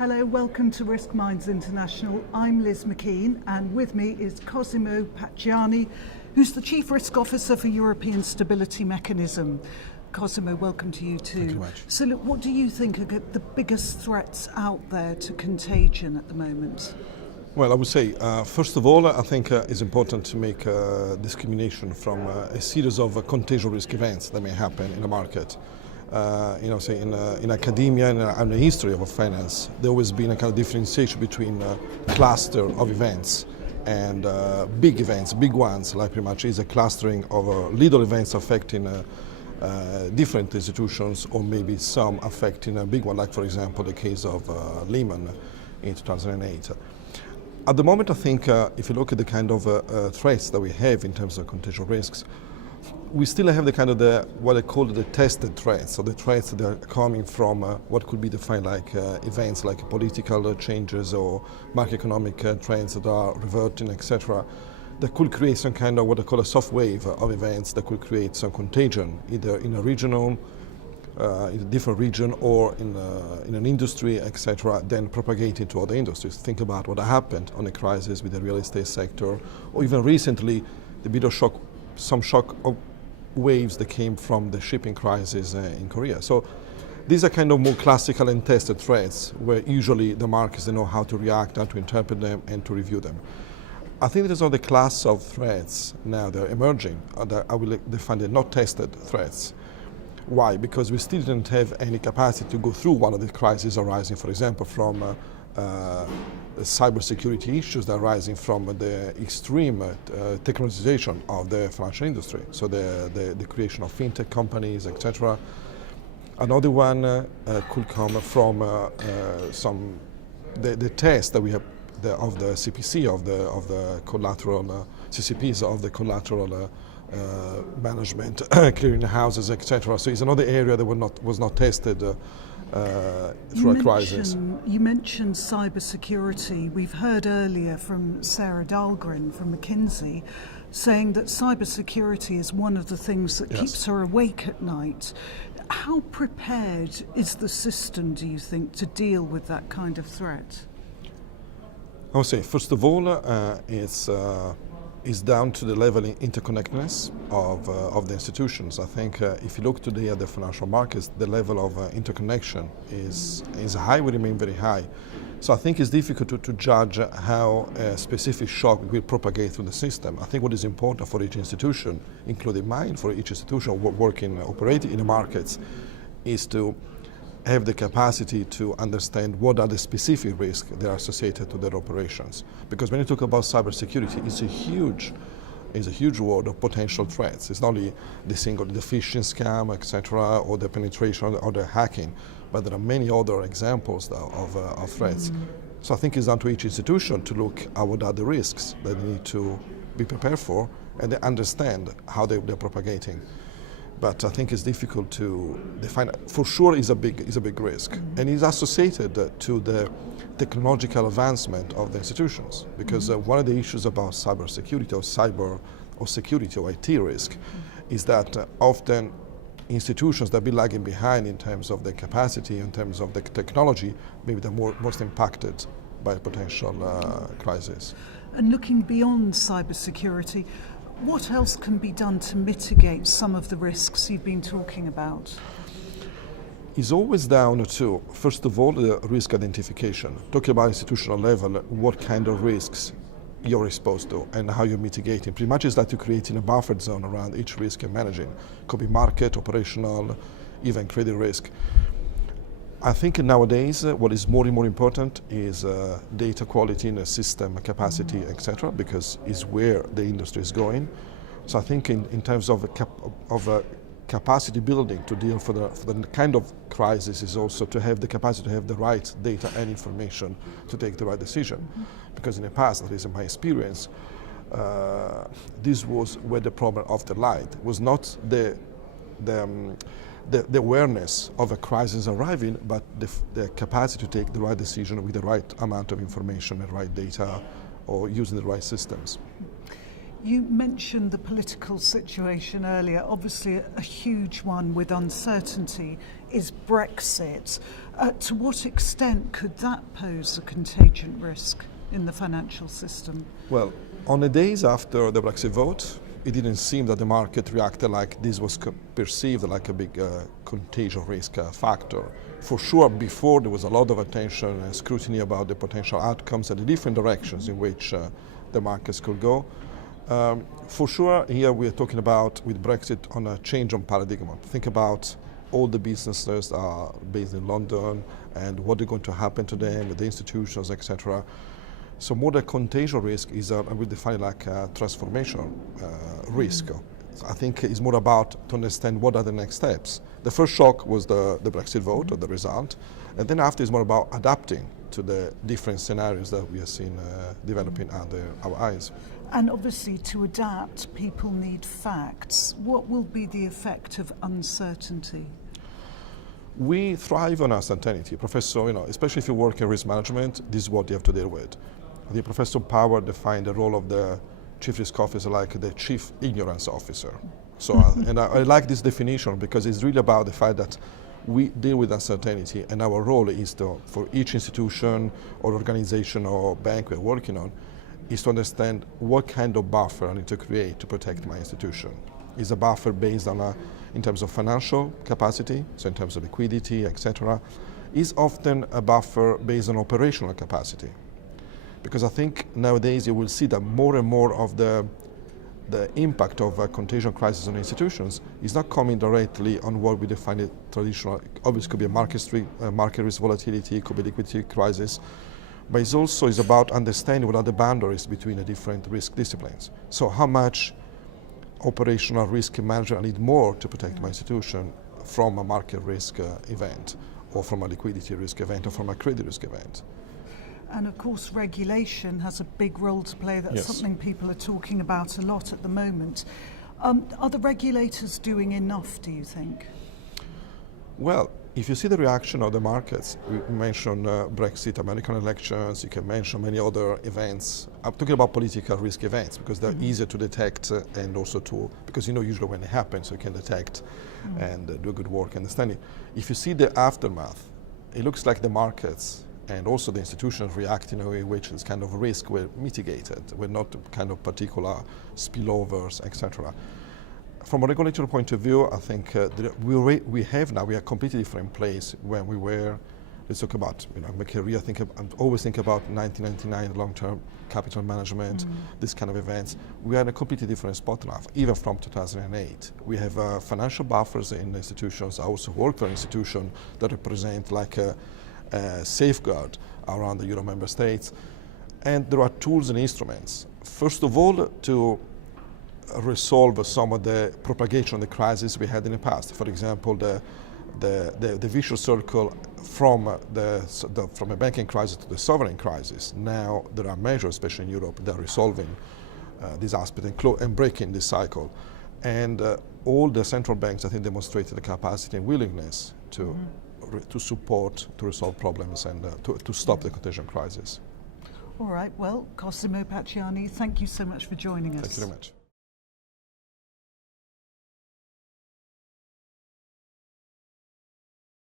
Hello, welcome to Risk Minds International. I'm Liz McKean, and with me is Cosimo Pacciani, who's the Chief Risk Officer for European Stability Mechanism. Cosimo, welcome to you too. Thank you much. So look, what do you think are the biggest threats out there to contagion at the moment? Well, I would say, first of all, I think it's important to make discrimination from a series of contagion risk events that may happen in the market. Say in academia and the history of finance, there always been a kind of differentiation between cluster of events and big events, big ones, like pretty much is a clustering of little events affecting different institutions, or maybe some affecting a big one, like for example the case of Lehman in 2008. At the moment, I think if you look at the kind of threats that we have in terms of contagion risks, we still have the kind of what I call the tested threats, so the threats that are coming from what could be defined like events like political changes or macroeconomic trends that are reverting, etc., that could create some kind of what I call a soft wave of events that could create some contagion, either in a regional, in a different region, or in an industry, etc., then propagated to other industries. Think about what happened on a crisis with the real estate sector, or even recently the bit of shock, some shock waves that came from the shipping crisis in Korea. So these are kind of more classical and tested threats where usually the markets know how to react, how to interpret them, and to review them. I think there's another class of threats now that are emerging that I will define as not tested threats. Why? Because we still didn't have any capacity to go through one of the crises arising, for example, from cybersecurity issues that are arising from the extreme technologization of the financial industry, so the creation of fintech companies, etc. Another one could come from the test that we have of the CPC, of the collateral CCPs, of the collateral management, clearing houses, etc. So it's another area that was not tested through a crisis. You mentioned cybersecurity. We've heard earlier from Sarah Dahlgren from McKinsey saying that cybersecurity is one of the things that keeps her awake at night. How prepared is the system, do you think, to deal with that kind you I would say, first of all, it's down to the level of interconnectedness of the institutions. I think if you look today at the financial markets, the level of interconnection is high, will remain very high. So I think it's difficult to judge how a specific shock will propagate through the system. I think what is important for each institution, including mine, for each institution operating in the markets, is to have the capacity to understand what are the specific risks that are associated to their operations. Because when you talk about cybersecurity, it's a huge world of potential threats. It's not only the phishing scam, etc., or the penetration or the hacking, but there are many other examples of threats. So I think it's down to each institution to look at what are the risks that they need to be prepared for, and they understand how they're propagating. But I think it's difficult to define. For sure, it's a big risk, and it's associated to the technological advancement of the institutions. Because one of the issues about cybersecurity or security or IT risk is that often institutions that be lagging behind in terms of their capacity, in terms of the technology, maybe they're most impacted by a potential crisis. And looking beyond cybersecurity, what else can be done to mitigate some of the risks you've been talking about? It's always down to, first of all, the risk identification. Talking about institutional level, what kind of risks you're exposed to and how you're mitigating. Pretty much is that you're creating a buffer zone around each risk you're managing. Could be market, operational, even credit risk. I think nowadays what is more and more important is data quality in the system capacity, etc., because it's where the industry is going. So I think in terms of capacity building to deal for the kind of crisis is also to have the capacity to have the right data and information to take the right decision. Because in the past, at least in my experience, this was where the problem often lied. It was not the awareness of a crisis arriving, but the capacity to take the right decision with the right amount of information and right data, or using the right systems. You mentioned the political situation earlier. Obviously, a huge one with uncertainty is Brexit. To what extent could that pose a contagion risk in the financial system? Well, on the days after the Brexit vote, it didn't seem that the market reacted like this was perceived like a big contagion risk factor. For sure, before there was a lot of attention and scrutiny about the potential outcomes and the different directions in which the markets could go. For sure, here we are talking about, with Brexit, on a change on paradigm. Think about all the businesses that are based in London and what is going to happen to them, with the institutions, etc. So more the contagion risk is, I would define it like a transformation risk. So I think it's more about to understand what are the next steps. The first shock was the Brexit vote, or the result, and then after it's more about adapting to the different scenarios that we have seen developing under our eyes. And obviously, to adapt, people need facts. What will be the effect of uncertainty? We thrive on uncertainty. Professor, especially if you work in risk management, this is what you have to deal with. The Professor Power defined the role of the chief risk officer like the chief ignorance officer. So, I like this definition because it's really about the fact that we deal with uncertainty, and our role is to, for each institution or organization or bank we're working on, is to understand what kind of buffer I need to create to protect my institution. Is a buffer based on in terms of financial capacity, so in terms of liquidity, etc. Is often a buffer based on operational capacity. Because I think nowadays you will see that more and more of the impact of a contagion crisis on institutions is not coming directly on what we define as traditional. Obviously, it could be a market risk volatility, it could be liquidity crisis, but it's also about understanding what are the boundaries between the different risk disciplines. So how much operational risk management I need more to protect my institution from a market risk event, or from a liquidity risk event, or from a credit risk event. And of course, regulation has a big role to play. That's something people are talking about a lot at the moment. Are the regulators doing enough, do you think? Well, if you see the reaction of the markets, we mentioned Brexit, American elections, you can mention many other events. I'm talking about political risk events because they're easier to detect and also because usually when it happens you can detect and do good work understanding. If you see the aftermath, it looks like the markets and also the institutions react in a way which is kind of risk were mitigated, were not kind of particular spillovers, etc. From a regulatory point of view, I think we are a completely different place when we were. Let's talk about my career. I always think about 1999 long-term capital management, this kind of events. We are in a completely different spot now, even from 2008. We have financial buffers in institutions. I also work for an institution that represent like a safeguard around the Euro member states, and there are tools and instruments. First of all, to resolve some of the propagation of the crisis we had in the past. For example, the vicious circle from a banking crisis to the sovereign crisis. Now there are measures, especially in Europe, that are resolving this aspect and breaking this cycle. And all the central banks, I think, demonstrated the capacity and willingness to support, to resolve problems and to stop the contagion crisis. All right, well, Cosimo Pacciani, thank you so much for joining us. Thank you very much.